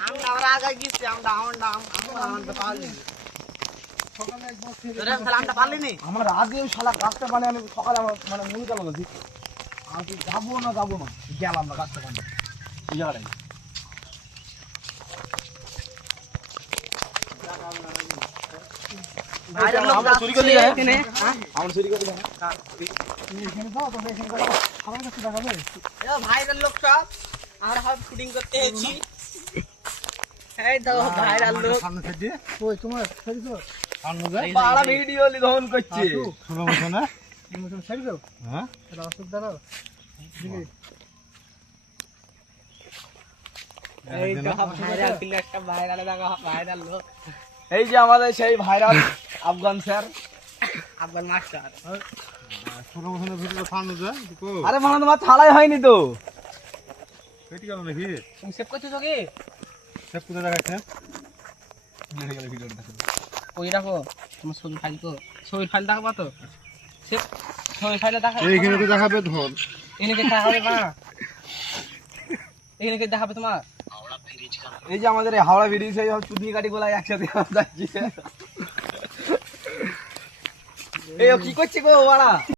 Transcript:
আমরা আগে গেছি আমরা পারলি আমটা পারলিনি আমার আগে শালা গাছটা মানে আমি সকালে আমার মানে মনে গেল না আমি যাবো না গেলাম না গাছটা মানে এই জায়গাটায় আমরা চুরি করে নিয়ে এখানে আমরা চুরি করে দেখাবো ভাইরাল লোক সব আমরা সব শুটিং করতে এসেছি এই দেখো ভাইরাল লোক সামনে থেকে ওই তোমার সারি তো সামনে যায় পাড়া ভিডিও গ্রহণ করছে শুরু হচ্ছে না তুমি সারি দাও হ্যাঁ রাস্তা দাঁড়াও দিকে এই তো ভাইরাল ছিল একটা ভাইরাল দেখা ভাইরাল লোক এই যে আমাদের সেই viral Afghan sir Afghan master ছোট মতনের ভিতরে ফান্ড যায় আরে মানে তোমার থালাই হয়নি তো পেটি গেল নাকি তুমি সেভ করছো কি সব কোথায় দেখাচ্ছে দেখে গেল ভিডিওটা ওই রাখো তোমার ছবি ফাইল তো ছবির ফাইল দেখাবো তো সেভ ছবি ফাইলে দেখা এইখানে তো দেখাবে ধর এখানে দেখাবে না এখানে দেখাবে তোমার এই যে আমাদের এই হাওড়া ব্রিজ এই চুদনি কাটি গোলা একসাথে যাচ্ছে এই কি করছে গো বাড়া